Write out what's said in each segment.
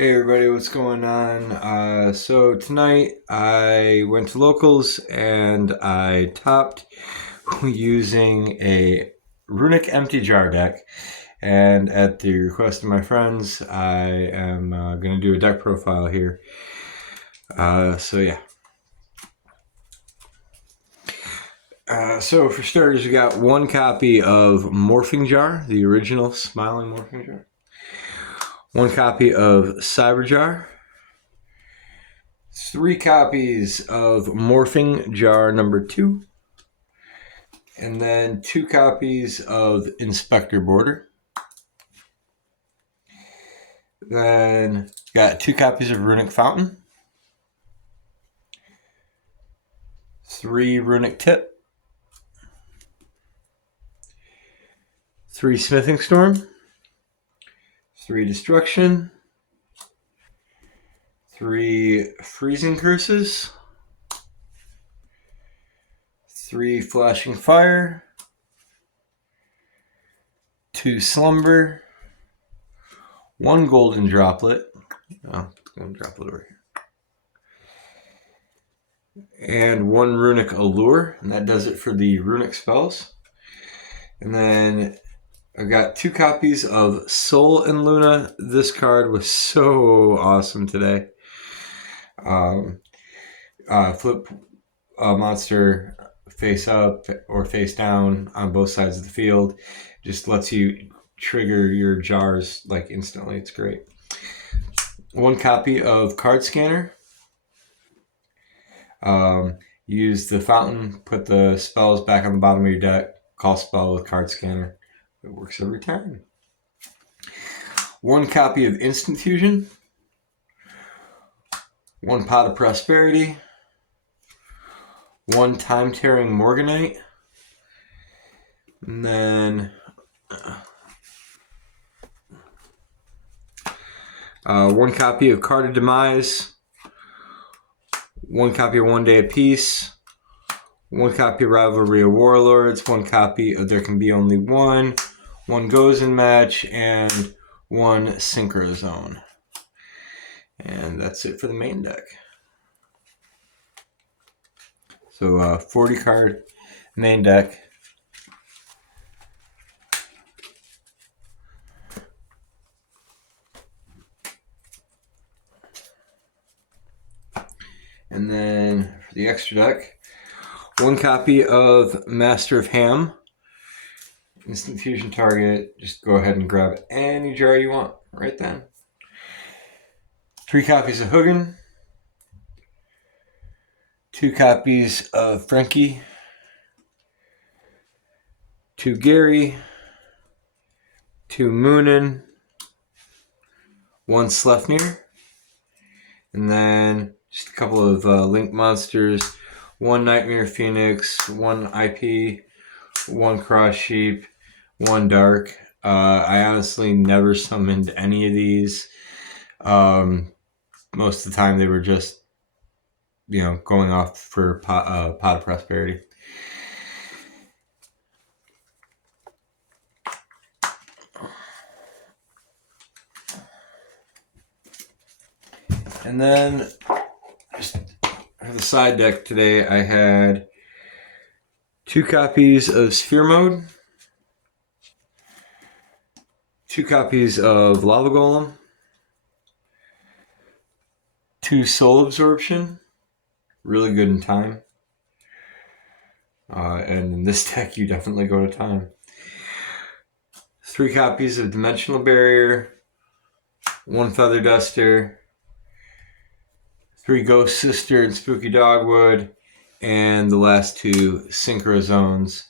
Hey everybody, what's going on? So tonight I went to locals and I topped using a Runick empty jar deck. And at the request of my friends, I am going to do a deck profile here. So yeah. So for starters, we got one copy of Morphing Jar, the original Smiling Morphing Jar. One copy of Cyber Jar. 3 copies of Morphing Jar number 2. And then 2 copies of Inspector Border. Then got 2 copies of Runick Fountain. 3 Runick Tip. 3 Smithing Storm. 3 Destruction. 3 Freezing Curses. 3 Flashing Fire. 2 Slumber. 1 Golden Droplet. Golden Droplet over here. And 1 Runick Allure, and that does it for the Runick spells. And then I got 2 copies of Sol and Luna. This card was so awesome today. Flip a monster face up or face down on both sides of the field. Just lets you trigger your jars like instantly. It's great. 1 copy of Card Scanner. Use the fountain, put the spells back on the bottom of your deck, call spell with Card Scanner. It works every time. 1 copy of Instant Fusion. 1 Pot of Prosperity. 1 Time Tearing Morganite. And then 1 copy of Card of Demise. 1 copy of One Day of Peace. 1 copy of Rivalry of Warlords. 1 copy of There Can Be Only One. 1 Goes in Match. And 1 Synchro Zone. And that's it for the main deck. So 40 card main deck. And then for the extra deck, 1 copy of Master of Ham. Instant Fusion target. Just go ahead and grab any jar you want right then. 3 copies of Hugin. 2 copies of Frankie. 2 Gary. 2 Moonin. 1 Slefnir. And then just a couple of Link monsters. 1 Nightmare Phoenix. 1 IP. 1 Cross Sheep. 1 Dark. I honestly never summoned any of these. Most of the time they were just, going off for Pot of Prosperity. And then just for the side deck today, I had 2 copies of Sphere Mode. 2 copies of Lava Golem. 2 Soul Absorption. Really good in time. And in this deck, you definitely go to time. 3 copies of Dimensional Barrier. 1 Feather Duster. 3 Ghost Sister and Spooky Dogwood. And the last 2 Synchro Zones.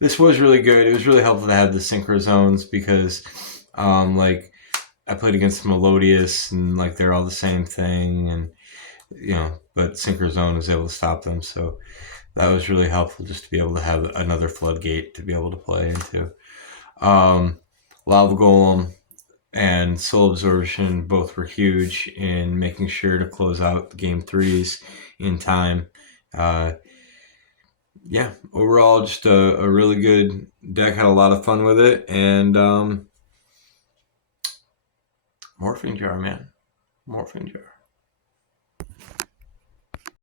This was really good. It was really helpful to have the Synchro Zones because, I played against Melodious and, they're all the same thing. And, but Synchro Zone was able to stop them. So that was really helpful just to be able to have another floodgate to be able to play into. Lava Golem and Soul Absorption both were huge in making sure to close out the game 3s in time. Overall, just a really good deck. Had a lot of fun with it, and Morphing jar, man. Morphing jar.